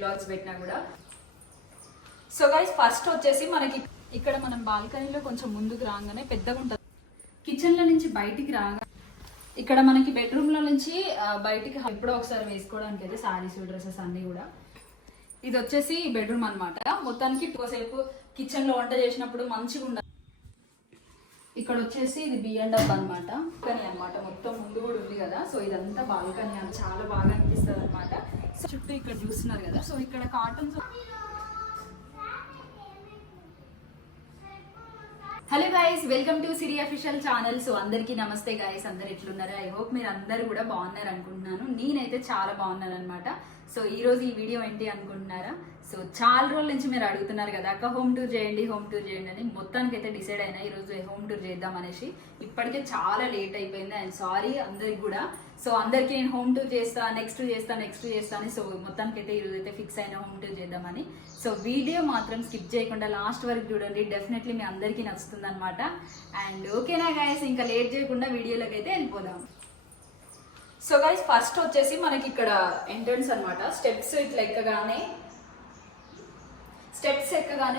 Vlogs పెట్టినా కూడా. So guys first వచ్చేసి మనకి ఇక్కడ మనం బాల్కనీలో కొంచెం ముందుకు రాగానే పెద్దగా ఉంటుంది. కిచెన్లో నుంచి బయటికి రాగా ఇక్కడ మనకి బెడ్రూమ్లో నుంచి బయటికి ఎప్పుడో ఒకసారి వేసుకోవడానికి అయితే శారీస్ డ్రెస్సెస్ అన్నీ కూడా. ఇది వచ్చేసి బెడ్రూమ్ అనమాట. మొత్తానికి ఎక్కువసేపు కిచెన్లో వంట చేసినప్పుడు మంచిగా ఉండాలి. ఇక్కడ వచ్చేసి ఇది బిఎండబ్ అనమాట, బాల్కనీ అనమాట. మొత్తం ముందు కూడా ఉంది కదా, సో ఇదంతా బాల్కనీ అని చాలా బాగా అనిపిస్తుంది అనమాట. సో చుట్టూ ఇక్కడ చూస్తున్నారు కదా, సో ఇక్కడ cottons. Hello guys, welcome to Siri official channel. So అందరికీ నమస్తే గైస్, అందరు ఎట్లున్నారు? ఐ హోప్ మీరు అందరు కూడా బాగున్నారు అనుకుంటున్నాను. నేనైతే చాలా బాగున్నాను అనమాట. సో ఈ రోజు ఈ వీడియో ఏంటి అనుకుంటున్నారా? సో చాలా రోజుల నుంచి మీరు అడుగుతున్నారు కదా అక్క హోమ్ టూర్ చేయండి అని. మొత్తానికి అయితే డిసైడ్ అయినా ఈరోజు హోమ్ టూర్ చేద్దాం అనేసి. ఇప్పటికే చాలా లేట్ అయిపోయింది, అండ్ సారీ అందరికి కూడా. సో అందరికి నేను హోమ్ టూర్ చేస్తా, నెక్స్ట్ చేస్తా అని. సో మొత్తానికి అయితే ఈరోజు అయితే ఫిక్స్ అయినా హోమ్ టూర్ చేద్దామని. సో వీడియో మాత్రం స్కిప్ చేయకుండా లాస్ట్ వరకు చూడండి, డెఫినెట్లీ మీ అందరికీ నచ్చుతుంది అనమాట. అండ్ ఓకేనా గైస్, ఇంకా లేట్ చేయకుండా వీడియోలోకి అయితే వెళ్ళిపోదాం. సో గైస్ ఫస్ట్ వచ్చేసి మనకి ఇక్కడ ఎంట్రన్స్ అనమాట. స్టెప్స్ ఇట్లా ఎక్కగానే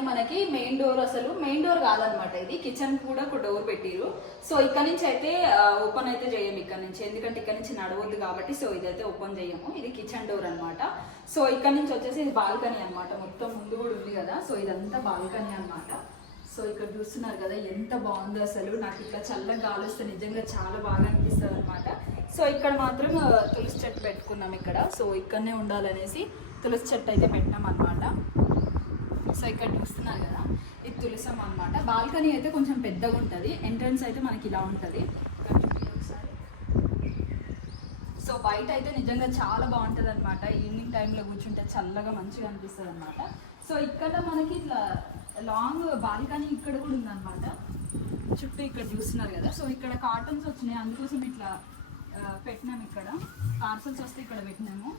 మనకి మెయిన్ డోర్, అసలు మెయిన్ డోర్ కాదనమాట, ఇది కిచెన్ కూడా ఒక డోర్ పెట్టిరు. సో ఇక్కడ నుంచి అయితే ఓపెన్ అయితే చేయము ఇక్కడ నుంచి, ఎందుకంటే ఇక్కడ నుంచి నడవద్దు కాబట్టి. సో ఇదైతే ఓపెన్ చేయము, ఇది కిచెన్ డోర్ అనమాట. సో ఇక్కడ నుంచి వచ్చేసి ఇది బాల్కనీ అనమాట. మొత్తం ముందు కూడా ఉంది కదా, సో ఇదంతా బాల్కనీ అనమాట. సో ఇక్కడ చూస్తున్నారు కదా ఎంత బాగుందో అసలు. నాకు ఇట్లా చల్లగా గాలి వస్తే నిజంగా చాలా బాగా అనిపిస్తుంది అనమాట. సో ఇక్కడ మాత్రం తులసి చెట్టు పెట్టుకున్నాం ఇక్కడ. సో ఇక్కడనే ఉండాలనేసి తులసి చెట్టు అయితే పెట్టినాం అనమాట. సో ఇక్కడ చూస్తున్నారు కదా, ఇది తులసం అనమాట. బాల్కనీ అయితే కొంచెం పెద్దగా ఉంటుంది, ఎంట్రన్స్ అయితే మనకి ఇలా ఉంటుంది ఒకసారి. సో బయట అయితే నిజంగా చాలా బాగుంటుంది అనమాట. ఈవినింగ్ టైంలో కూర్చుంటే చల్లగా మంచిగా అనిపిస్తుంది అనమాట. సో ఇక్కడ మనకి ఇట్లా లాంగ్ బాల్కనీ ఇక్కడ కూడా ఉందన్నమాట. చుట్టూ ఇక్కడ చూస్తున్నారు కదా, సో ఇక్కడ కాటన్స్ వచ్చినాయి, అందుకోసం ఇట్లా పెట్టినాము. ఇక్కడ పార్సల్స్ వస్తే ఇక్కడ పెట్టినాము.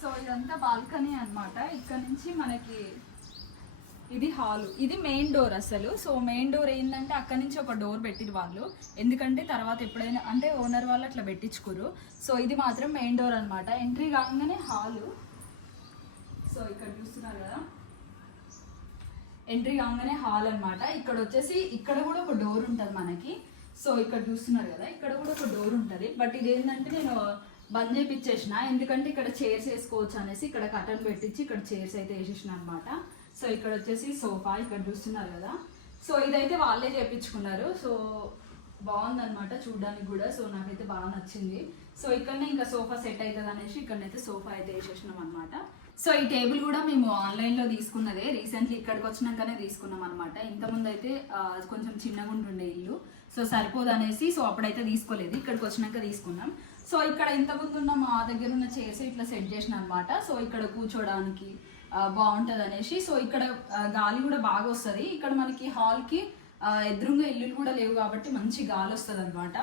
సో ఇదంతా బాల్కనీ అనమాట. ఇక్కడ నుంచి మనకి ఇది హాల్, ఇది మెయిన్ డోర్ అసలు. సో మెయిన్ డోర్ ఏంటంటే అక్కడ నుంచి ఒక డోర్ పెట్టిరు వాళ్ళు, ఎందుకంటే తర్వాత ఎప్పుడైనా అంటే ఓనర్ వాళ్ళు అట్లా పెట్టించుకోరు. సో ఇది మాత్రం మెయిన్ డోర్ అనమాట. ఎంట్రీ కాగానే హాలు. సో ఇక్కడ చూస్తున్నారు కదా, ఎంట్రీ కాగానే హాల్ అనమాట. ఇక్కడ వచ్చేసి ఇక్కడ కూడా ఒక డోర్ ఉంటుంది మనకి. సో ఇక్కడ చూస్తున్నారు కదా, ఇక్కడ కూడా ఒక డోర్ ఉంటుంది. బట్ ఇది ఏంటంటే నేను బంద్ చేయించేసిన, ఎందుకంటే ఇక్కడ చైర్స్ వేసుకోవచ్చు అనేసి ఇక్కడ కర్టన్ పెట్టించి ఇక్కడ చైర్స్ అయితే వేసేసిన అనమాట. సో ఇక్కడ వచ్చేసి సోఫా ఇక్కడ చూస్తున్నారు కదా. సో ఇదైతే వాళ్ళే చేయించుకున్నారు. సో బాగుందనమాట చూడడానికి కూడా. సో నాకైతే బాగా నచ్చింది. సో ఇక్కడనే ఇంకా సోఫా సెట్ అవుతుంది అనేసి ఇక్కడనైతే సోఫా అయితే వేసేసినాం అనమాట. సో ఈ టేబుల్ కూడా మేము ఆన్లైన్లో తీసుకున్నదే, రీసెంట్లీ ఇక్కడికి వచ్చినాకనే తీసుకున్నాం అనమాట. ఇంతకుముందు అయితే కొంచెం చిన్నగా ఉంటుండే ఇల్లు, సో సరిపోదు అనేసి సో అప్పుడైతే తీసుకోలేదు, ఇక్కడికి వచ్చినాక తీసుకున్నాం. సో ఇక్కడ ఇంతకుముందు ఉన్న మా దగ్గర ఉన్న చైర్స్ ఇట్లా సెట్ చేసిన అనమాట. సో ఇక్కడ కూర్చోడానికి బాగుంటుంది అనేసి. సో ఇక్కడ గాలి కూడా బాగా వస్తుంది. ఇక్కడ మనకి హాల్కి ఎదురుగా ఇల్లులు కూడా లేవు కాబట్టి మంచి గాలి వస్తుంది అనమాట.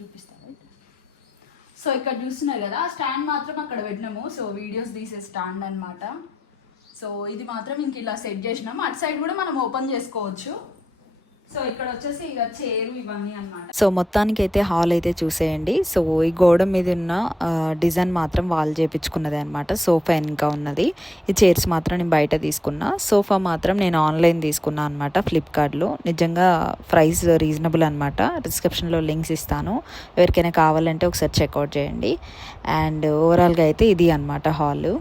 చూపిస్తాను. సో ఇక్కడ చూస్తున్నారు కదా, స్టాండ్ మాత్రం అక్కడ పెట్టినాము. సో వీడియోస్ తీసే స్టాండ్ అనమాట. సో ఇది మాత్రం ఇంక ఇలా సెట్ చేసినాము. అటు సైడ్ కూడా మనం ఓపెన్ చేసుకోవచ్చు. సో ఇక్కడ వచ్చేసి ఇక చైర్ ఇవన్నీ అన్నమాట. సో మొత్తానికి అయితే హాల్ అయితే చూసేయండి. సో ఈ గోడ మీద ఉన్న డిజైన్ మాత్రం వాళ్ళు చేపించుకున్నది అనమాట. సోఫా వెనక ఉన్నది. ఈ చైర్స్ మాత్రం నేను బయట తీసుకున్నా. సోఫా మాత్రం నేను ఆన్లైన్ తీసుకున్నా అనమాట, ఫ్లిప్కార్ట్లో. నిజంగా ప్రైస్ రీజనబుల్ అనమాట. డిస్క్రిప్షన్లో లింక్స్ ఇస్తాను, ఎవరికైనా కావాలంటే ఒకసారి చెక్అవుట్ చేయండి. అండ్ ఓవరాల్గా అయితే ఇది అనమాట హాల్.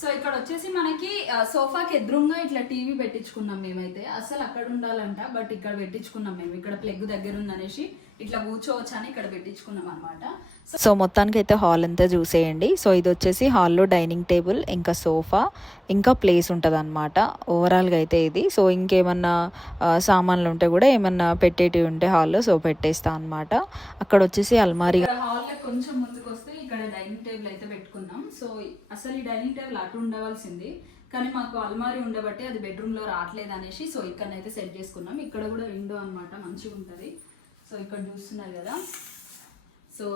సో ఇక్కడ వచ్చేసి మనకి సోఫాకి ఎదురుగా ఇట్లా టీవీ పెట్టించుకున్నాం మేమైతే. అసలు అక్కడ ఉండాలంట, బట్ ఇక్కడ పెట్టించుకున్నాం మేము. ఇక్కడ ప్లగ్ దగ్గర ఉందనేసి ఇట్లా కూర్చోవచ్చు అని ఇక్కడ పెట్టించుకున్నాం అనమాట. సో మొత్తానికి అయితే హాల్ అంతా చూసేయండి. సో ఇది వచ్చేసి హాల్లో డైనింగ్ టేబుల్, ఇంకా సోఫా, ఇంకా ప్లేస్ ఉంటుంది అనమాట. ఓవరాల్గా అయితే ఇది. సో ఇంకేమన్నా సామాన్లు ఉంటే కూడా ఏమన్నా పెట్టేటివి ఉంటే హాల్లో సో పెట్టేస్తా అనమాట. అక్కడ వచ్చేసి అల్మారీ. హాల్లో కొంచెం ముందుకు వస్తే ఇక్కడ డైనింగ్ టేబుల్ అయితే పెట్టుకున్నాం. సో అసలు ఈ డైనింగ్ టేబుల్ అటు ఉండవలసింది, కానీ మాకు అల్మారీ ఉండబట్టి అది బెడ్రూమ్లో రావట్లేదు అనేసి సో ఇక్కడనైతే సెట్ చేసుకున్నాం. ఇక్కడ కూడా విండో అనమాట, మంచిగా ఉంటుంది. సో ఇక్కడ చూస్తున్నారు కదా. సో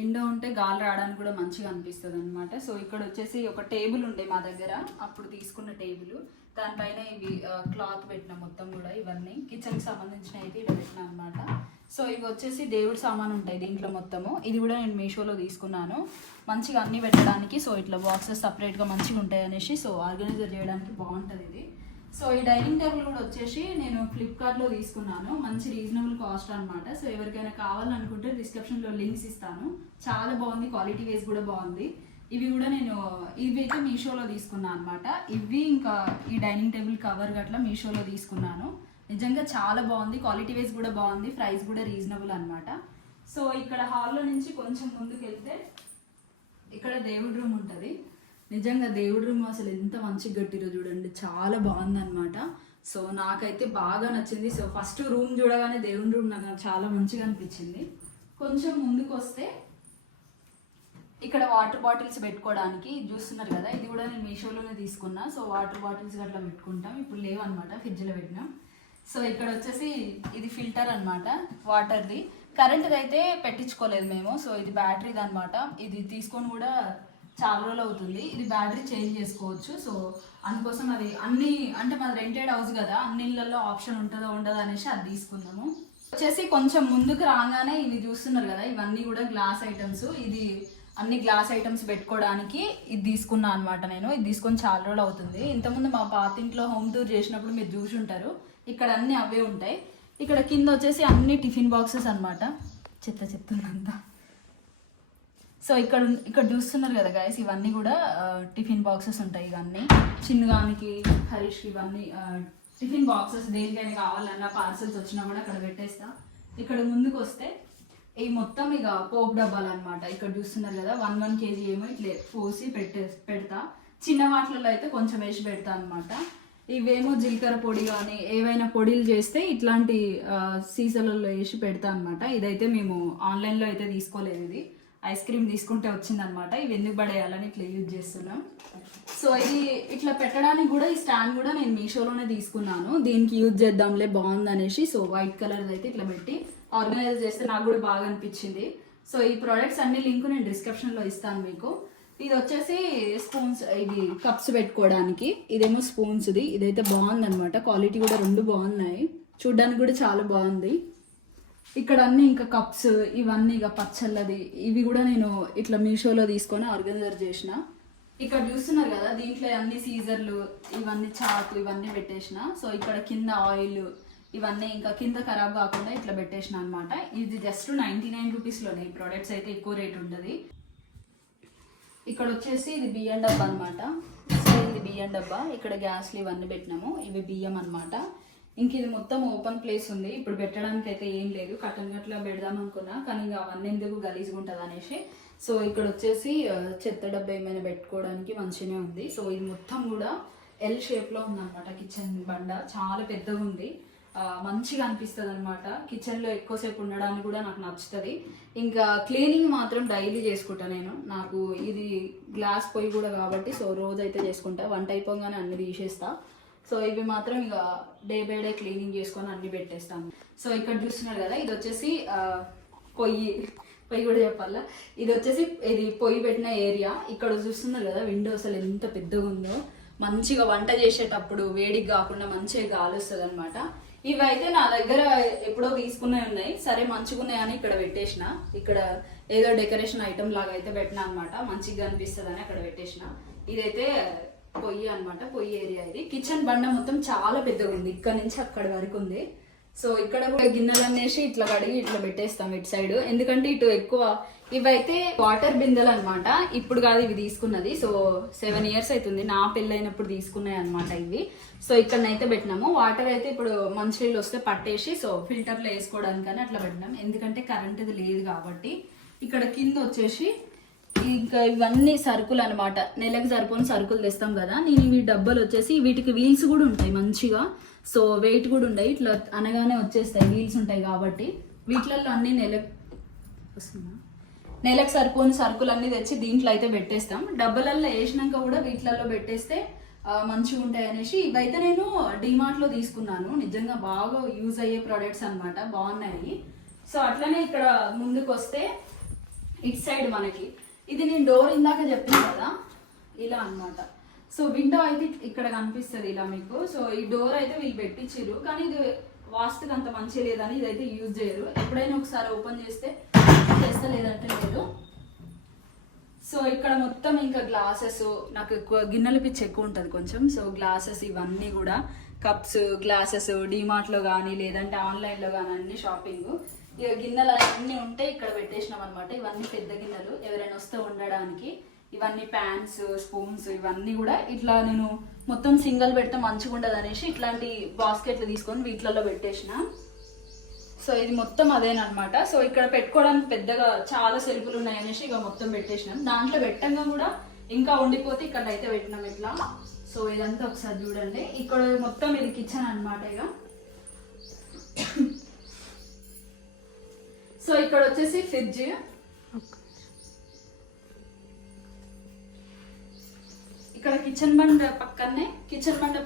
ఎండ ఉంటే గాలి రావడానికి కూడా మంచిగా అనిపిస్తుంది అనమాట. సో ఇక్కడ వచ్చేసి ఒక టేబుల్ ఉండే మా దగ్గర, అప్పుడు తీసుకున్న టేబుల్, దానిపైన ఇవి క్లాత్ పెట్టిన మొత్తం కూడా ఇవన్నీ కిచెన్కి సంబంధించిన అయితే ఇక్కడ పెట్టిన అనమాట. సో ఇవి వచ్చేసి దేవుడి సామాన్ ఉంటాయి దీంట్లో మొత్తము. ఇది కూడా నేను మీషోలో తీసుకున్నాను, మంచిగా అన్నీ పెట్టడానికి. సో ఇట్లా బాక్సెస్ సపరేట్గా మంచిగా ఉంటాయి అనేసి, సో ఆర్గనైజర్ చేయడానికి బాగుంటుంది ఇది. సో ఈ డైనింగ్ టేబుల్ కూడా వచ్చేసి నేను ఫ్లిప్కార్ట్లో తీసుకున్నాను, మంచి రీజనబుల్ కాస్ట్ అనమాట. సో ఎవరికైనా కావాలనుకుంటే డిస్క్రిప్షన్లో లింక్స్ ఇస్తాను. చాలా బాగుంది, క్వాలిటీ వైజ్ కూడా బాగుంది. ఇవి కూడా నేను ఇవి అయితే మీషోలో తీసుకున్నాను అనమాట. ఇవి ఇంకా ఈ డైనింగ్ టేబుల్ కవర్ గట్లా మీషోలో తీసుకున్నాను. నిజంగా చాలా బాగుంది, క్వాలిటీ వైజ్ కూడా బాగుంది, ప్రైస్ కూడా రీజనబుల్ అనమాట. సో ఇక్కడ హాల్లో నుంచి కొంచెం ముందుకు వెళ్తే ఇక్కడ దేవుడి రూమ్ ఉంటుంది. నిజంగా దేవుడి రూమ్ అసలు ఎంత మంచిగా కట్టిరో చూడండి, చాలా బాగుంది అనమాట. సో నాకైతే బాగా నచ్చింది. సో ఫస్ట్ రూమ్ చూడగానే దేవుడి రూమ్ నాకు చాలా మంచిగా అనిపించింది. కొంచెం ముందుకు వస్తే ఇక్కడ వాటర్ బాటిల్స్ పెట్టుకోవడానికి చూస్తున్నారు కదా, ఇది కూడా నేను మీషోలోనే తీసుకున్నా. సో వాటర్ బాటిల్స్ అట్లా పెట్టుకుంటాం, ఇప్పుడు లేవు అనమాట, ఫ్రిడ్జ్లో పెట్టినాం. సో ఇక్కడ వచ్చేసి ఇది ఫిల్టర్ అనమాట వాటర్ది, కరెంట్ది అయితే పెట్టించుకోలేదు మేము. సో ఇది బ్యాటరీది అనమాట, ఇది తీసుకొని కూడా చాలా రోజులు అవుతుంది. ఇది బ్యాటరీ చేంజ్ చేసుకోవచ్చు. సో అందుకోసం అది అన్ని అంటే మాది రెంటెడ్ హౌస్ కదా, అన్ని ఇళ్ళల్లో ఆప్షన్ ఉంటుందో ఉండదో అనేసి అది తీసుకున్నాము. వచ్చేసి కొంచెం ముందుకు రాగానే ఇవి చూస్తున్నారు కదా, ఇవన్నీ కూడా గ్లాస్ ఐటమ్స్. ఇది అన్ని గ్లాస్ ఐటమ్స్ పెట్టుకోవడానికి ఇది తీసుకున్నా అనమాట. నేను ఇది తీసుకొని చాలా రోజులు అవుతుంది. ఇంతకుముందు మా పాత ఇంట్లో హోమ్ టూర్ చేసినప్పుడు మీరు చూసి ఉంటారు, ఇక్కడ అన్ని అవే ఉంటాయి. ఇక్కడ కింద వచ్చేసి అన్ని టిఫిన్ బాక్సెస్ అనమాట, చెత్త చెత్తంతా. సో ఇక్కడ చూస్తున్నారు కదా గైస్, ఇవన్నీ కూడా టిఫిన్ బాక్సెస్ ఉంటాయి. ఇవన్నీ చిన్నగానికి హరీష్ ఇవన్నీ టిఫిన్ బాక్సెస్, దేనికైనా కావాలన్నా పార్సల్స్ వచ్చినా కూడా అక్కడ పెట్టేస్తా. ఇక్కడ ముందుకు వస్తే ఈ మొత్తం ఇక పోపు డబ్బాలు అనమాట. ఇక్కడ చూస్తున్నారు కదా 1 kg ఏమో ఇట్లా పోసి పెడతా. చిన్న వాటిలలో అయితే కొంచెం వేసి పెడతా అనమాట. ఇవేమో జీలకర్ర పొడి కానీ ఏవైనా పొడిలు చేస్తే ఇట్లాంటి సీసాలలో వేసి పెడతా అనమాట. ఇదైతే మేము ఆన్లైన్లో అయితే తీసుకోలేదు, ఇది ఐస్ క్రీమ్ తీసుకుంటే వచ్చిందనమాట. ఇవి ఎందుకు పడేయాలని ఇట్లా యూజ్ చేస్తున్నాం. సో ఇది ఇట్లా పెట్టడానికి కూడా ఈ స్టాండ్ కూడా నేను మీషోలోనే తీసుకున్నాను, దీనికి యూజ్ చేద్దాంలే బాగుంది అనేసి. సో వైట్ కలర్ అయితే ఇట్లా పెట్టి ఆర్గనైజ్ చేస్తే నాకు కూడా బాగా అనిపించింది. సో ఈ ప్రోడక్ట్స్ అన్ని లింక్ నేను డిస్క్రిప్షన్లో ఇస్తాను మీకు. ఇది వచ్చేసి స్పూన్స్, ఇది కప్స్ పెట్టుకోవడానికి. ఇదేమో స్పూన్స్ది, ఇదైతే బాగుంది అనమాట, క్వాలిటీ కూడా రెండు బాగున్నాయి, చూడ్డానికి కూడా చాలా బాగుంది. ఇక్కడ అన్ని ఇంకా కప్స్ ఇవన్నీ ఇక పచ్చళ్ళది, ఇవి కూడా నేను ఇట్లా మీషోలో తీసుకొని ఆర్గనైజర్ చేసిన. ఇక్కడ చూస్తున్నారు కదా, దీంట్లో అన్ని సీజర్లు ఇవన్నీ చాకు ఇవన్నీ పెట్టేసిన. సో ఇక్కడ కింద ఆయిల్ ఇవన్నీ ఇంకా కింద ఖరాబ్ కాకుండా ఇట్లా పెట్టేసిన అనమాట. ఇది జస్ట్ 99 రూపీస్లోనే, ఈ ప్రోడక్ట్స్ అయితే ఎక్కువ రేట్ ఉంటుంది. ఇక్కడ వచ్చేసి ఇది బియ్యం డబ్బా అనమాట. సో ఇది బియ్యం డబ్బా, ఇక్కడ గ్యాస్లు ఇవన్నీ పెట్టినాము, ఇవి బియ్యం అనమాట. ఇంక ఇది మొత్తం ఓపెన్ ప్లేస్ ఉంది, ఇప్పుడు పెట్టడానికి అయితే ఏం లేదు, కట్టన్ గట్లా పెడదాం అనుకున్నా కానీ ఇంకా అవన్నీ ఎందుకు గలీజ్గా ఉంటుంది అనేసి. సో ఇక్కడ వచ్చేసి చెత్త డబ్బా ఏమైనా పెట్టుకోవడానికి మంచిగానే ఉంది. సో ఇది మొత్తం కూడా ఎల్ షేప్లో ఉందన్నమాట. కిచెన్ బండ చాలా పెద్దగా ఉంది, మంచిగా అనిపిస్తుంది అనమాట. కిచెన్లో ఎక్కువసేపు ఉండడానికి కూడా నాకు నచ్చుతుంది. ఇంకా క్లీనింగ్ మాత్రం డైలీ చేసుకుంటా నేను, నాకు ఇది గ్లాస్ పొయ్యి కూడా కాబట్టి సో రోజు అయితే చేసుకుంటా. వంట అయిపోగానే అన్ని తీసేస్తా. సో ఇవి మాత్రం ఇక డే బై డే క్లీనింగ్ చేసుకొని అన్ని పెట్టేస్తాను. సో ఇక్కడ చూస్తున్నారు కదా, ఇది వచ్చేసి పొయ్యి కూడా చెప్పాలా, ఇది వచ్చేసి ఇది పొయ్యి పెట్టిన ఏరియా. ఇక్కడ చూస్తున్నారు కదా విండో అసలు ఎంత పెద్దగా ఉందో, మంచిగా వంట చేసేటప్పుడు వేడికి కాకుండా మంచిగా గాలి వస్తుంది అనమాట. ఇవి అయితే నా దగ్గర ఎప్పుడో తీసుకునే ఉన్నాయి, సరే మంచిగా ఉన్నాయని ఇక్కడ పెట్టేసిన. ఇక్కడ ఏదో డెకరేషన్ ఐటమ్ లాగా అయితే పెట్టినా అనమాట, మంచిగా అనిపిస్తుంది అని అక్కడ పెట్టేసిన. ఇదైతే పొయ్యి అనమాట, పొయ్యి ఏరియా ఇది. కిచెన్ బండ మొత్తం చాలా పెద్దగా ఉంది, ఇక్కడ నుంచి అక్కడ వరకు ఉంది. సో ఇక్కడ కూడా గిన్నెలు వేసి ఇట్లా కడిగి ఇట్లా పెట్టేస్తాం ఇటు సైడ్, ఎందుకంటే ఇటు ఎక్కువ. ఇవైతే వాటర్ బిందెలు అనమాట, ఇప్పుడు కాదు ఇవి తీసుకున్నది. సో 7 years అవుతుంది నా పెళ్ళైనప్పుడు తీసుకున్నాయి అనమాట ఇవి. సో ఇక్కడనైతే పెట్టినాము. వాటర్ అయితే ఇప్పుడు మంచినీళ్ళు వస్తే పట్టేసి సో ఫిల్టర్లో వేసుకోవడానికని అట్లా పెట్టినాం, ఎందుకంటే కరెంటుది లేదు కాబట్టి. ఇక్కడ కింద వచ్చేసి ఇంకా ఇవన్నీ సరుకులు అనమాట, నెలకు సరిపోని సరుకులు తెస్తాం కదా. నేను ఇవి డబ్బాలు వచ్చేసి వీటికి వీల్స్ కూడా ఉంటాయి మంచిగా, సో వెయిట్ కూడా ఉంటాయి, ఇట్లా అనగానే వచ్చేస్తాయి, వీల్స్ ఉంటాయి కాబట్టి. వీటిలలో అన్ని నెలకు సరిపోని సరుకులు అన్నీ తెచ్చి దీంట్లో అయితే పెట్టేస్తాం. డబ్బాలలో వేసినాక కూడా వీటిలలో పెట్టేస్తే మంచిగా ఉంటాయి అనేసి ఇవైతే నేను డిమార్ట్లో తీసుకున్నాను. నిజంగా బాగా యూజ్ అయ్యే ప్రోడక్ట్స్ అనమాట, బాగున్నాయి. సో అట్లనే ఇక్కడ ముందుకు వస్తే ఇటు సైడ్ మనకి ఇది నేను డోర్ ఇందాక చెప్పాను కదా ఇలా అన్నమాట. సో విండో అయితే ఇక్కడ కనిపిస్తుంది ఇలా మీకు. సో ఈ డోర్ అయితే వీళ్ళు పెట్టించారు, కానీ ఇది వాస్తుకి అంత మంచి లేదని ఇదైతే యూజ్ చేయరు. ఎప్పుడైనా ఒకసారి ఓపెన్ చేస్తే లేదంటే లేదు. సో ఇక్కడ మొత్తం ఇంకా గ్లాసెస్, నాకు ఎక్కువ గిన్నెల పిచ్చి ఎక్కువ ఉంటుంది కొంచెం. సో గ్లాసెస్ ఇవన్నీ కూడా కప్స్ గ్లాసెస్ డిమార్ట్లో కానీ లేదంటే ఆన్లైన్లో కానీ అన్ని షాపింగ్. ఇక గిన్నెలు అన్నీ ఉంటే ఇక్కడ పెట్టేసినాం అనమాట. ఇవన్నీ పెద్ద గిన్నెలు ఎవరైనా వస్తే ఉండడానికి. ఇవన్నీ ప్యాన్స్ స్పూన్స్ ఇవన్నీ కూడా ఇట్లా నేను మొత్తం సింగిల్ పెడితే మంచిగా ఉండదు అనేసి ఇట్లాంటి బాస్కెట్లు తీసుకొని వీటిలలో పెట్టేసిన. సో ఇది మొత్తం అదేనమాట. సో ఇక్కడ పెట్టుకోవడానికి పెద్దగా చాలా సెల్ఫులు ఉన్నాయనేసి ఇక మొత్తం పెట్టేసినాం. దాంట్లో పెట్టంగా కూడా ఇంకా ఉండిపోతే ఇక్కడ అయితే పెట్టినాం ఇట్లా. సో ఇదంతా ఒకసారి చూడండి. ఇక్కడ మొత్తం ఇది కిచెన్ అనమాట. ఇక సో ఇక్కడ వచ్చేసి ఫ్రిడ్జ్, ఇక్కడ కిచెన్ బండ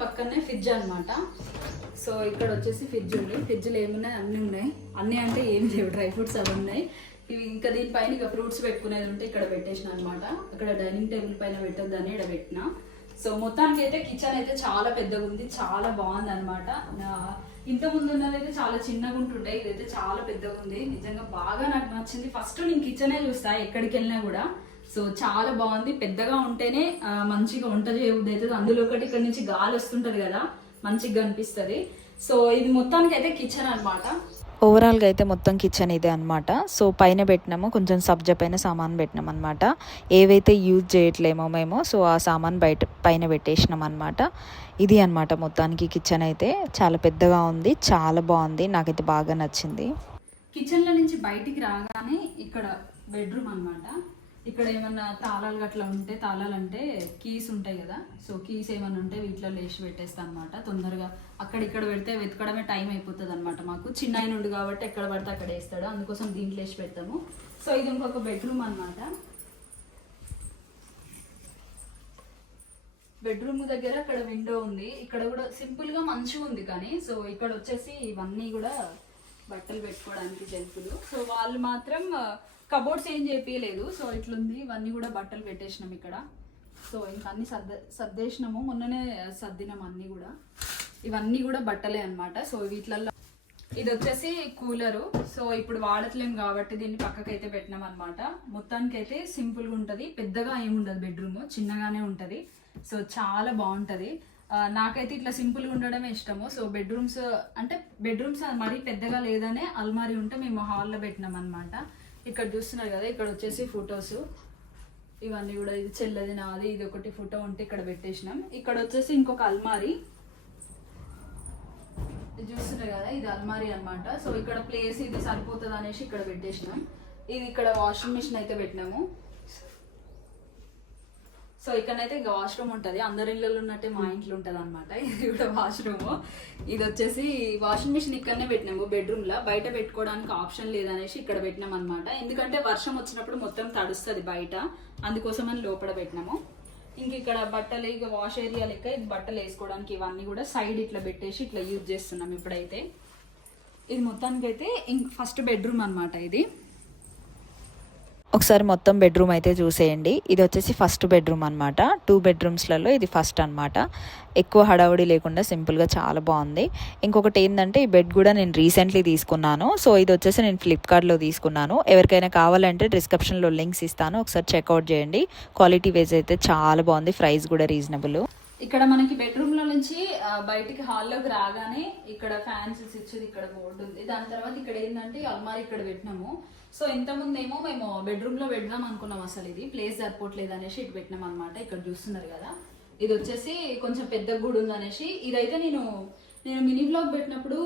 పక్కనే ఫ్రిడ్జ్ అనమాట. సో ఇక్కడ వచ్చేసి ఫ్రిడ్జ్ ఉంది. ఫ్రిడ్జ్లో ఏమున్నాయి అన్నీ ఉన్నాయి. అన్నీ అంటే ఏం లేవు, డ్రై ఫ్రూట్స్ అవి ఉన్నాయి. ఇవి ఇంకా దీనిపైన ఇక ఫ్రూట్స్ పెట్టుకునేది ఉంటే ఇక్కడ పెట్టేసిన అనమాట. అక్కడ డైనింగ్ టేబుల్ పైన పెట్టొద్దని ఇక్కడ పెట్టిన. సో మొత్తానికి అయితే కిచెన్ అయితే చాలా పెద్దగా ఉంది, చాలా బాగుంది అనమాట. ఇంత ముందు ఉన్నది అయితే చాలా చిన్నగా ఉంటుండే, ఇదైతే చాలా పెద్దగా ఉంది. నిజంగా బాగా నాకు నచ్చింది. ఫస్ట్ నేను కిచెనే చూస్తా ఎక్కడికి వెళ్ళినా కూడా. సో చాలా బాగుంది. పెద్దగా ఉంటేనే మంచిగా వంట చేయబుద్ధి అవుతుంది. అందులో ఒకటి ఇక్కడ నుంచి గాలి వస్తుంటది కదా, మంచిగా కనిపిస్తుంది. సో ఇది మొత్తానికి అయితే కిచెన్ అనమాట. ఓవరాల్గా అయితే మొత్తం కిచెన్ ఇదే అనమాట. సో పైన పెట్టినాము కొంచెం సబ్జా పైన సామాన్ పెట్టినాం అనమాట. ఏవైతే యూజ్ చేయట్లేమో మేము, సో ఆ సామాన్ పైన పెట్టేసినాం అనమాట. ఇది అనమాట మొత్తానికి కిచెన్ అయితే. చాలా పెద్దగా ఉంది, చాలా బాగుంది, నాకైతే బాగా నచ్చింది. కిచెన్లో నుంచి బయటికి రాగానే ఇక్కడ బెడ్రూమ్ అనమాట. ఇక్కడ ఏమన్నా తాళాలు గట్లా ఉంటే, తాళాలు అంటే కీస్ ఉంటాయి కదా, సో కీస్ ఏమన్నా ఉంటే వీటిలో లేచి పెట్టేస్తాను అనమాట. తొందరగా అక్కడిక్కడ పెడితే వెతకడమే టైం అయిపోతుంది అనమాట. మాకు చిన్న ఆయన ఉండు కాబట్టి ఎక్కడ పడితే అక్కడ వేస్తాడు, అందుకోసం దీంట్లో వేసి పెడతాము. సో ఇది ఇంకొక బెడ్రూమ్ అనమాట. బెడ్రూమ్ దగ్గర అక్కడ విండో ఉంది. ఇక్కడ కూడా సింపుల్ గా మంచిగా ఉంది కానీ. సో ఇక్కడ వచ్చేసి ఇవన్నీ కూడా బట్టలు పెట్టుకోవడానికి జంతువులు. సో వాళ్ళు మాత్రం కబోర్డ్స్ ఏం చేపియలేదు. సో ఇట్లుంది, ఇవన్నీ కూడా బట్టలు పెట్టేసినాం ఇక్కడ. సో ఇంకా అన్ని సర్దేసినాము, మొన్ననే సర్దినాము అన్ని కూడా. ఇవన్నీ కూడా బట్టలే అనమాట. సో వీటిలలో ఇది వచ్చేసి కూలరు. సో ఇప్పుడు వాడట్లేం కాబట్టి దీన్ని పక్కకైతే పెట్టినాం అనమాట. మొత్తానికి అయితే సింపుల్గా ఉంటుంది, పెద్దగా ఏముండదు, బెడ్రూమ్ చిన్నగానే ఉంటుంది. సో చాలా బాగుంటుంది. నాకైతే ఇట్లా సింపుల్గా ఉండడమే ఇష్టము. సో బెడ్రూమ్స్ మరీ పెద్దగా లేదనే అల్మారీ ఉంటే మేము హాల్లో పెట్టినాం అనమాట. ఇక్కడ చూస్తున్నారు కదా, ఇక్కడ వచ్చేసి ఫొటోస్ ఇవన్నీ కూడా, ఇది చెల్లది నాది, ఇది ఒకటి ఫోటో ఉంటే ఇక్కడ పెట్టేసినాం. ఇక్కడ వచ్చేసి ఇంకొక అల్మారీ, ఇది చూస్తున్నారు కదా, ఇది అల్మారీ అనమాట. సో ఇక్కడ ప్లేస్ ఇది సరిపోతుంది అనేసి ఇక్కడ పెట్టేసినాం. ఇది ఇక్కడ వాషింగ్ మిషన్ అయితే పెట్టినాము. సో ఇక్కడైతే ఇంకా వాష్రూమ్ ఉంటుంది, అందరి ఇళ్ళలో ఉన్నట్టే మా ఇంట్లో ఉంటుంది అనమాట. ఇది కూడా వాష్రూమ్. ఇది వచ్చేసి వాషింగ్ మిషన్ ఇక్కడనే పెట్టినాము బెడ్రూమ్లో. బయట పెట్టుకోవడానికి ఆప్షన్ లేదనేసి ఇక్కడ పెట్టినాం అనమాట. ఎందుకంటే వర్షం వచ్చినప్పుడు మొత్తం తడుస్తుంది బయట, అందుకోసం అని లోపల పెట్టినాము. ఇంక ఇక్కడ బట్టలు ఇక వాష్ ఏరియా లెక్క ఇది బట్టలు వేసుకోవడానికి ఇవన్నీ కూడా సైడ్ ఇట్లా పెట్టేసి ఇట్లా యూజ్ చేస్తున్నాం ఇప్పుడైతే. ఇది మొత్తానికి అయితే ఫస్ట్ బెడ్రూమ్ అనమాట. ఇది ఒకసారి మొత్తం బెడ్రూమ్ అయితే చూసేయండి. ఇది వచ్చేసి ఫస్ట్ బెడ్రూమ్ అనమాట. 2 బెడ్రూమ్స్లలో ఇది ఫస్ట్ అనమాట. ఎక్కువ హడావుడి లేకుండా సింపుల్గా చాలా బాగుంది. ఇంకొకటి ఏంటంటే ఈ బెడ్ కూడా నేను రీసెంట్లీ తీసుకున్నాను. సో ఇది వచ్చేసి నేను ఫ్లిప్కార్ట్లో తీసుకున్నాను. ఎవరికైనా కావాలంటే డిస్క్రిప్షన్లో లింక్స్ ఇస్తాను, ఒకసారి చెక్అవుట్ చేయండి. క్వాలిటీ వైజ్ అయితే చాలా బాగుంది, ప్రైస్ కూడా రీజనబుల్. ఇక్కడ మనకి బెడ్రూమ్ లో నుంచి బయటికి హాల్లోకి రాగానే ఇక్కడ ఫ్యాన్స్ స్విచ్ ఇక్కడ బోర్డు ఉంది. దాని తర్వాత ఇక్కడ ఏంటంటే అల్మారీ ఇక్కడ పెట్టినాము. సో ఇంతకుముందు ఏమో మేము బెడ్రూమ్ లో పెడదాం అనుకున్నాం, అసలు ఇది ప్లేస్ సరిపోవట్లేదు అనేసి ఇటు పెట్టినాం అనమాట. ఇక్కడ చూస్తున్నారు కదా, ఇది వచ్చేసి కొంచెం పెద్ద గూడు ఉంది అనేసి. ఇదైతే నేను మినీ బ్లాగ్ పెట్టినప్పుడు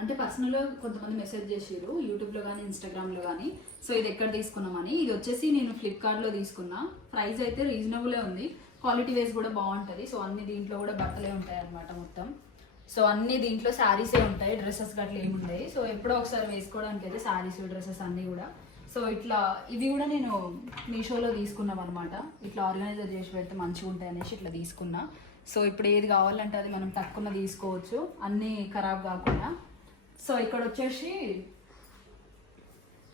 అంటే పర్సనల్గా కొంతమంది మెసేజ్ చేసారు యూట్యూబ్లో కానీ ఇన్స్టాగ్రామ్లో కానీ. సో ఇది ఎక్కడ తీసుకున్నామని. ఇది వచ్చేసి నేను ఫ్లిప్కార్ట్లో తీసుకున్నా. ప్రైస్ అయితే రీజనబులే ఉంది, క్వాలిటీ వైజ్ కూడా బాగుంటుంది. సో అన్ని దీంట్లో కూడా బట్టలే ఉంటాయి అనమాట మొత్తం. సో అన్ని దీంట్లో శారీసే ఉంటాయి, డ్రెస్సెస్ గట్లా ఏముంటాయి. సో ఎప్పుడో ఒకసారి వేసుకోవడానికి అయితే శారీస్ డ్రెస్సెస్ అన్నీ కూడా. సో ఇట్లా ఇవి కూడా నేను మీషోలో తీసుకున్నాం అనమాట. ఇట్లా ఆర్గనైజర్ చేసి పెడితే మంచిగా ఉంటాయి అనేసి ఇట్లా తీసుకున్నా. సో ఇప్పుడు ఏది కావాలంటే అది మనం తక్కువ తీసుకోవచ్చు, అన్నీ ఖరాబ్ కాకుండా. సో ఇక్కడ వచ్చేసి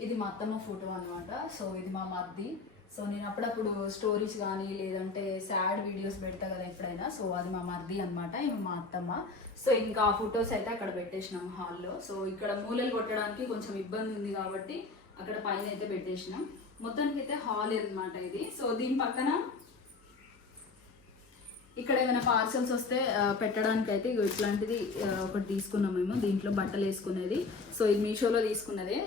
ఇది మా అత్తమ్మ ఫోటో అనమాట. సో ఇది మా మర్ది. సో నేను అప్పుడప్పుడు స్టోరీస్ కానీ లేదంటే సాడ్ వీడియోస్ పెడతా కదా ఎప్పుడైనా. సో అది మా మర్ది అనమాట, ఇవి మా అత్తమ్మ. సో ఇంకా ఆ ఫొటోస్ అయితే అక్కడ పెట్టేసినాం హాల్లో. సో ఇక్కడ మూలలు కొట్టడానికి కొంచెం ఇబ్బంది ఉంది కాబట్టి అక్కడ పైన అయితే పెట్టేసినాం. మొత్తానికి అయితే హాల్ అనమాట ఇది. సో దీని పక్కన ఇక్కడ ఏమైనా పార్సల్స్ వస్తే పెట్టడానికి అయితే ఇట్లాంటిది ఒకటి తీసుకున్నాం మేము. దీంట్లో బట్టలు వేసుకునేది. సో ఇది మీషోలో తీసుకున్నదే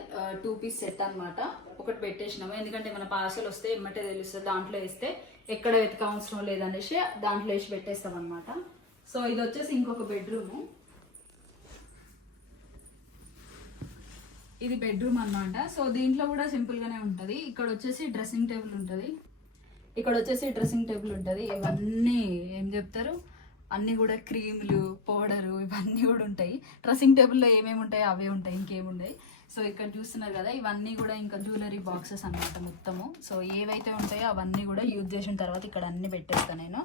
2 పీస్ సెట్ అనమాట. ఒకటి పెట్టేసినాము, ఎందుకంటే ఏమైనా పార్సల్ వస్తే ఏమంటే తెలుస్తుంది. దాంట్లో వేస్తే ఎక్కడ వెతక అవసరం లేదనేసి దాంట్లో వేసి పెట్టేస్తాం అనమాట. సో ఇది వచ్చేసి ఇంకొక బెడ్రూము. ఇది బెడ్రూమ్ అనమాట. సో దీంట్లో కూడా సింపుల్గానే ఉంటుంది. ఇక్కడ వచ్చేసి డ్రెస్సింగ్ టేబుల్ ఉంటుంది. ఇక్కడ వచ్చేసి డ్రెస్సింగ్ టేబుల్ ఉంటుంది. ఇవన్నీ ఏం చెప్తారు, అన్నీ కూడా క్రీములు, పౌడరు ఇవన్నీ కూడా ఉంటాయి. డ్రెస్సింగ్ టేబుల్లో ఏమేమి ఉంటాయో అవే ఉంటాయి, ఇంకేముంటాయి. సో ఇక్కడ చూస్తున్నారు కదా, ఇవన్నీ కూడా ఇంకా జ్యువెలరీ బాక్సెస్ అనమాట మొత్తము. సో ఏవైతే ఉంటాయో అవన్నీ కూడా యూజ్ చేసిన తర్వాత ఇక్కడ అన్నీ పెట్టేస్తాను నేను.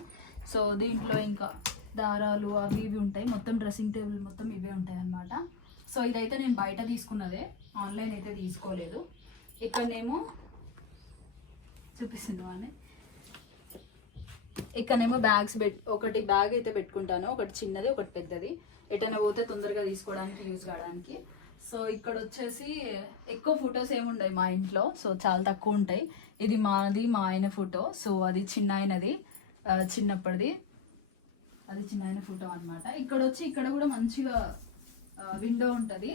సో దీంట్లో ఇంకా దారాలు అవి ఇవి ఉంటాయి. మొత్తం డ్రెస్సింగ్ టేబుల్ మొత్తం ఇవే ఉంటాయి అన్నమాట. సో ఇదైతే నేను బయట తీసుకున్నదే, ఆన్లైన్ అయితే తీసుకోలేదు. ఇక్కడనేమో చూపిస్తున్నాను అని, ఇక్కడనేమో బ్యాగ్స్ ఒకటి బ్యాగ్ అయితే పెట్టుకుంటాను, ఒకటి చిన్నది ఒకటి పెద్దది, ఎటైనా పోతే తొందరగా తీసుకోవడానికి యూజ్ కావడానికి. సో ఇక్కడ వచ్చేసి ఎక్కువ ఫొటోస్ ఏముంటాయి మా ఇంట్లో, సో చాలా తక్కువ ఉంటాయి. ఇది మాది, మా ఆయన ఫోటో. సో అది చిన్న ఆయనది, చిన్నప్పటిది, అది చిన్న ఆయన ఫోటో అనమాట. ఇక్కడ వచ్చి ఇక్కడ కూడా మంచిగా విండో ఉంటుంది.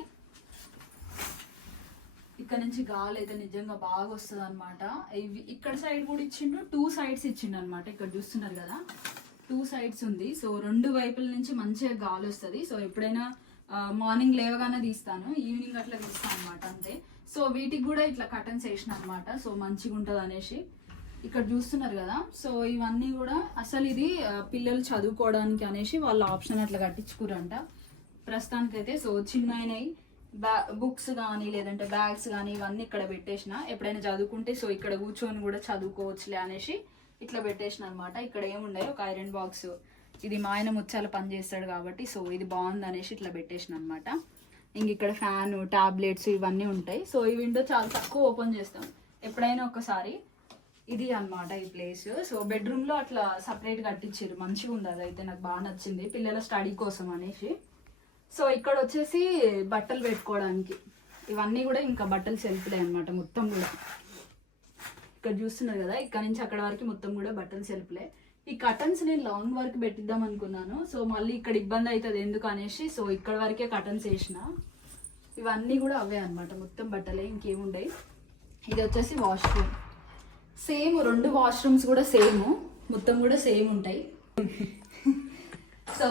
ఇక్కడ నుంచి గాలి అయితే నిజంగా బాగా వస్తుంది అనమాట. ఇవి ఇక్కడ సైడ్ కూడా ఇచ్చిండు, 2 సైడ్స్ ఇచ్చిండు అనమాట. ఇక్కడ చూస్తున్నారు కదా, 2 సైడ్స్ ఉంది. సో 2 వైపుల నుంచి మంచిగా గాలి వస్తుంది. సో ఎప్పుడైనా మార్నింగ్ లేవగానే తీస్తాను, ఈవినింగ్ అట్లా తీస్తాను అనమాట, అంతే. సో వీటికి కూడా ఇట్లా కర్టన్స్ వేసిన అనమాట. సో మంచిగా ఉంటుంది అనేసి ఇక్కడ చూస్తున్నారు కదా. సో ఇవన్నీ కూడా అసలు ఇది పిల్లలు చదువుకోవడానికి అనేసి వాళ్ళ ఆప్షన్ అట్లా కట్టించుకురంట ప్రస్తుతానికైతే. సో చిన్న అయినాయి బుక్స్ కానీ లేదంటే బ్యాగ్స్ కానీ ఇవన్నీ ఇక్కడ పెట్టేసిన, ఎప్పుడైనా చదువుకుంటే సో ఇక్కడ కూర్చొని కూడా చదువుకోవచ్చులే అనేసి ఇట్లా పెట్టేసిన అనమాట. ఇక్కడ ఏముండే ఒక ఐరన్ బాక్స్, ఇది మా ఆయన ముచ్చాల పని చేస్తాడు కాబట్టి సో ఇది బాగుంది అనేసి ఇట్లా పెట్టేసిన అనమాట. ఇంక ఇక్కడ ఫ్యాన్, టాబ్లెట్స్ ఇవన్నీ ఉంటాయి. సో ఈ విండో చాలా తక్కువ ఓపెన్ చేస్తాం, ఎప్పుడైనా ఒకసారి. ఇది అనమాట ఈ ప్లేస్. సో బెడ్రూమ్లో అట్లా సపరేట్ కట్టించారు, మంచిగా ఉంది. అదైతే నాకు బాగా నచ్చింది పిల్లల స్టడీ కోసం అనేసి. సో ఇక్కడ వచ్చేసి బట్టలు పెట్టుకోవడానికి ఇవన్నీ కూడా ఇంకా బట్టలు సెల్ఫ్లే అనమాట మొత్తం కూడా. ఇక్కడ చూస్తున్నారు కదా, ఇక్కడ నుంచి అక్కడ వరకు మొత్తం కూడా బట్టలు సెల్ఫ్లే. ఈ కర్టన్స్ నేను లాంగ్ వరకు పెట్టిద్దాం అనుకున్నాను. సో మళ్ళీ ఇక్కడ ఇబ్బంది అవుతుంది ఎందుకు అనేసి సో ఇక్కడ వరకే కర్టన్స్ వేసిన. ఇవన్నీ కూడా అవే అనమాట, మొత్తం బట్టలే, ఇంకేముండయి. ఇది వచ్చేసి వాష్రూమ్. సేమ్ 2 వాష్రూమ్స్ కూడా సేమ్, మొత్తం కూడా సేమ్ ఉంటాయి. సో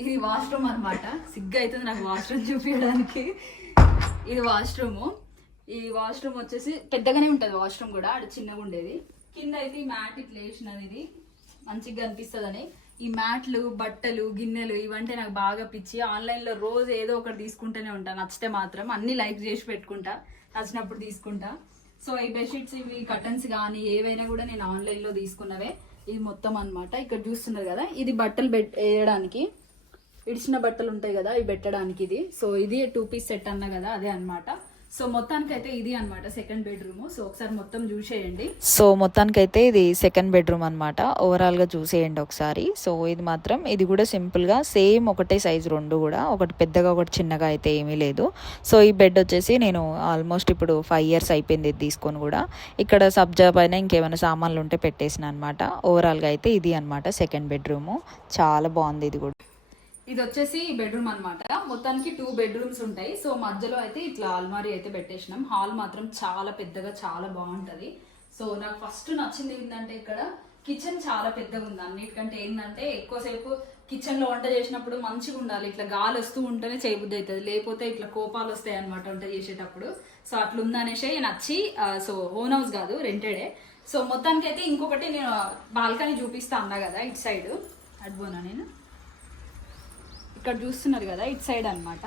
ఇది వాష్రూమ్ అనమాట. సిగ్గు అవుతుంది నాకు వాష్రూమ్ చూపించడానికి. ఇది వాష్రూము. ఈ వాష్రూమ్ వచ్చేసి పెద్దగానే ఉంటుంది వాష్రూమ్ కూడా, అది చిన్నగా ఉండేది. కింద అయితే ఈ మ్యాట్ ఇట్లా వేసినది, ఇది మంచిగా అనిపిస్తుందని. ఈ మ్యాట్లు, బట్టలు, గిన్నెలు ఇవంటే నాకు బాగా పిచ్చి. ఆన్లైన్లో రోజు ఏదో ఒకటి తీసుకుంటూనే ఉంటాను, నచ్చితే మాత్రం అన్ని లైక్ చేసి పెట్టుకుంటా, నచ్చినప్పుడు తీసుకుంటా. సో ఈ బెడ్షీట్స్, ఇవి కర్టన్స్ కానీ ఏవైనా కూడా నేను ఆన్లైన్లో తీసుకున్నవే. ఇది మొత్తం అనమాట. ఇక్కడ చూస్తున్నారు కదా, ఇది బట్టలు వేయడానికి, ఇడిచిన బట్టలు ఉంటాయి కదా ఇవి పెట్టడానికి ఇది. సో ఇది 2 పీస్ సెట్ అన్నా కదా, అదే అనమాట. సో మొత్తానికైతే ఇది అనమాట సెకండ్ బెడ్రూమ్. సో ఒకసారి మొత్తం చూసేయండి. సో మొత్తానికైతే ఇది సెకండ్ బెడ్రూమ్ అనమాట. ఓవరాల్గా చూసేయండి ఒకసారి. సో ఇది మాత్రం, ఇది కూడా సింపుల్గా సేమ్ ఒకటే సైజు, 2 కూడా, ఒకటి పెద్దగా ఒకటి చిన్నగా అయితే ఏమీ లేదు. సో ఈ బెడ్ వచ్చేసి నేను ఆల్మోస్ట్ ఇప్పుడు 5 ఇయర్స్ అయిపోయింది ఇది తీసుకొని కూడా. ఇక్కడ సబ్జా పైన ఇంకేమైనా సామాన్లు ఉంటే పెట్టేసిన అనమాట. ఓవరాల్గా అయితే ఇది అనమాట సెకండ్ బెడ్రూము. చాలా బాగుంది ఇది కూడా. ఇది వచ్చేసి బెడ్రూమ్ అనమాట. మొత్తానికి 2 బెడ్రూమ్స్ ఉంటాయి. సో మధ్యలో అయితే ఇట్లా అల్మారీ అయితే పెట్టేసినాం. హాల్ మాత్రం చాలా పెద్దగా, చాలా బాగుంటది. సో నాకు ఫస్ట్ నచ్చింది ఏంటంటే ఇక్కడ కిచెన్ చాలా పెద్దగా ఉంది. అన్నిటికంటే ఏంటంటే ఎక్కువసేపు కిచెన్ లో వంట చేసినప్పుడు మంచిగా ఉండాలి, ఇట్లా గాలి వస్తూ ఉంటేనే చేయబుద్ధి అవుతుంది, లేకపోతే ఇట్లా కోపాలు వస్తాయి అనమాట వంట చేసేటప్పుడు. సో అట్లా ఉందనేసి నచ్చి, సో ఓన్ హౌస్ కాదు, రెంటెడే. సో మొత్తానికి అయితే ఇంకొకటి నేను బాల్కనీ చూపిస్తా అన్నా కదా, ఇటు సైడ్ అడ్బోనా నేను ఇక్కడ చూస్తున్నారు కదా, ఇటు సైడ్ అనమాట.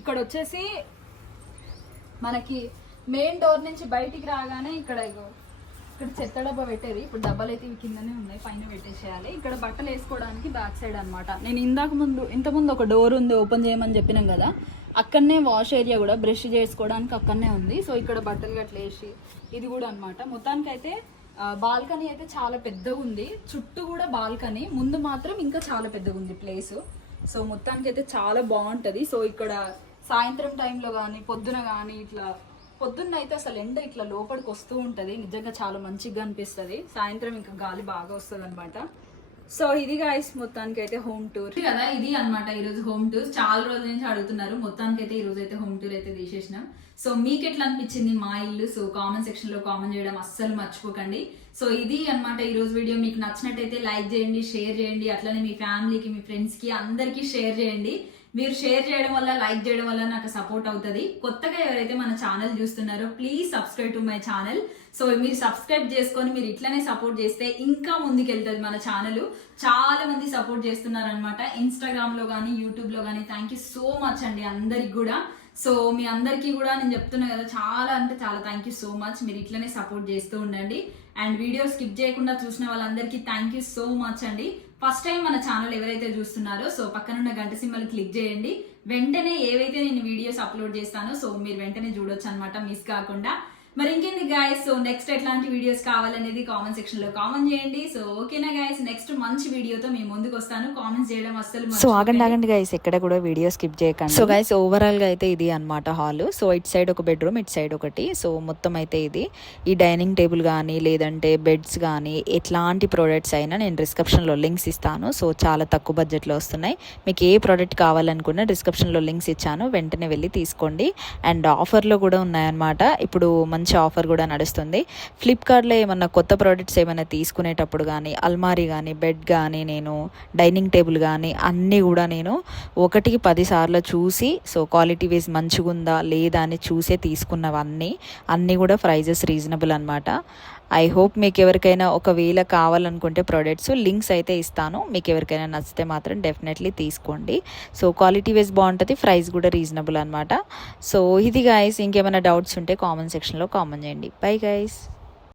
ఇక్కడ వచ్చేసి మనకి మెయిన్ డోర్ నుంచి బయటికి రాగానే ఇక్కడ ఇక్కడ చెత్త డబ్బా పెట్టేది, ఇప్పుడు డబ్బాలు అయితే ఇవి కిందనే ఉన్నాయి, పైన పెట్టేసేయాలి. ఇక్కడ బట్టలు వేసుకోవడానికి బ్యాక్ సైడ్ అనమాట. నేను ఇంతకుముందు ఒక డోర్ ఉంది ఓపెన్ చేయమని చెప్పినాం కదా, అక్కడనే వాష్ ఏరియా కూడా బ్రష్ చేసుకోవడానికి అక్కడనే ఉంది. సో ఇక్కడ బట్టలు గట్ల వేసి ఇది కూడా అనమాట. మొత్తానికి అయితే బాల్కనీ అయితే చాలా పెద్దగా ఉంది, చుట్టూ కూడా బాల్కనీ, ముందు మాత్రం ఇంకా చాలా పెద్దగా ఉంది ప్లేస్. సో మొత్తానికి అయితే చాలా బాగుంటుంది. సో ఇక్కడ సాయంత్రం టైంలో కానీ పొద్దున కానీ ఇట్లా పొద్దున్న అయితే అసలు ఎండ ఇట్లా లోపలికి వస్తూ ఉంటుంది, నిజంగా చాలా మంచిగా అనిపిస్తుంది. సాయంత్రం ఇంకా గాలి బాగా వస్తుంది అనమాట. సో ఇది గాయ్స్ మొత్తానికి అయితే హోమ్ టూర్ కదా, ఇది అనమాట ఈరోజు హోమ్ టూర్. చాలా రోజుల నుంచి అడుగుతున్నారు, మొత్తానికి అయితే ఈ రోజు అయితే హోమ్ టూర్ అయితే తీసేసినాం. సో మీకు ఎట్లా అనిపించింది మా ఇల్లు? సో కామెంట్ సెక్షన్ లో కామెంట్ చేయడం అస్సలు మర్చిపోకండి. సో ఇది అనమాట ఈ రోజు వీడియో. మీకు నచ్చినట్టయితే లైక్ చేయండి, షేర్ చేయండి, అట్లనే మీ ఫ్యామిలీకి మీ ఫ్రెండ్స్ కి అందరికీ షేర్ చేయండి. మీరు షేర్ చేయడం వల్ల, లైక్ చేయడం వల్ల నాకు సపోర్ట్ అవుతుంది. కొత్తగా ఎవరైతే మన ఛానల్ చూస్తున్నారో please subscribe to my channel. So మీరు సబ్స్క్రైబ్ చేసుకొని మీరు ఇట్లనే సపోర్ట్ చేస్తే ఇంకా ముందుకెళ్తుంది మన ఛానల్. చాలా మంది సపోర్ట్ చేస్తున్నారు అనమాట, ఇన్స్టాగ్రామ్ లో కానీ యూట్యూబ్ లో కానీ. థ్యాంక్ యూ సో మచ్ అండి అందరికి కూడా. సో మీ అందరికీ కూడా నేను చెప్తున్నా కదా, చాలా అంటే చాలా థ్యాంక్ యూ సో మచ్. మీరు ఇట్లనే సపోర్ట్ చేస్తూ ఉండండి. అండ్ వీడియో స్కిప్ చేయకుండా చూసిన వాళ్ళందరికీ థ్యాంక్ యూ సో మచ్ అండి. ఫస్ట్ టైం మన ఛానల్ ఎవరైతే చూస్తున్నారో సో పక్కనున్న గంట సింబల్ క్లిక్ చేయండి. వెంటనే ఏవైతే నేను వీడియోస్ అప్లోడ్ చేస్తానో సో మీరు వెంటనే చూడొచ్చు అనమాట, మిస్ కాకుండా. మరి ఇంకేంది గాయస్, సో నెక్స్ట్ ఎట్లాంటి వీడియోస్ కావాలనేది కామెంట్ సెక్షన్ లో కామెంట్ చేయండి. సో ఓకేనా గాయస్, నెక్స్ట్ మంచి వీడియోతో మేము ముందుకు వస్తాను. కామెంట్స్ చేయడం అస్సలు సో ఆగండి గైస్, ఎక్కడ కూడా వీడియో స్కిప్ చేయకండి. సో గైస్ ఓవరాల్ గా అయితే ఇది అనమాట హాల్. సో ఇటు సైడ్ ఒక బెడ్రూమ్, ఇటు సైడ్ ఒకటి. సో మొత్తం అయితే ఇది. ఈ డైనింగ్ టేబుల్ కానీ లేదంటే బెడ్స్ కానీ ఎట్లాంటి ప్రోడక్ట్స్ అయినా నేను డిస్క్రిప్షన్ లో లింక్స్ ఇస్తాను. సో చాలా తక్కువ బడ్జెట్ లో వస్తున్నాయి. మీకు ఏ ప్రోడక్ట్ కావాలనుకున్నా డిస్క్రిప్షన్ లో లింక్స్ ఇచ్చాను, వెంటనే వెళ్ళి తీసుకోండి. అండ్ ఆఫర్ లో కూడా ఉన్నాయన్నమాట. ఇప్పుడు మంచి ఆఫర్ కూడా నడుస్తుంది. ఫ్లిప్కార్ట్లో ఏమన్నా కొత్త ప్రోడక్ట్స్ ఏమైనా తీసుకునేటప్పుడు కానీ, అల్మారీ కానీ, బెడ్ కానీ, నేను డైనింగ్ టేబుల్ కానీ అన్నీ కూడా నేను 1కి 10 సార్లు చూసి, సో క్వాలిటీ వైజ్ మంచిగా ఉందా లేదా అని చూసే తీసుకున్నవన్నీ అన్నీ కూడా ప్రైజెస్ రీజనబుల్ అనమాట. ఐ హోప్ మీకు ఎవరికైనా ఒకవేళ కావాలనుకుంటే ప్రోడక్ట్స్ లింక్స్ అయితే ఇస్తాను. మీకు ఎవరికైనా నచ్చితే మాత్రం డెఫినెట్లీ తీసుకోండి. సో క్వాలిటీ వైజ్ బాగుంటుంది, ప్రైస్ కూడా రీజనబుల్ అనమాట. సో ఇది గైస్, ఇంకేమైనా డౌట్స్ ఉంటే కామెంట్ సెక్షన్లో కామెంట్ చేయండి. Bye guys.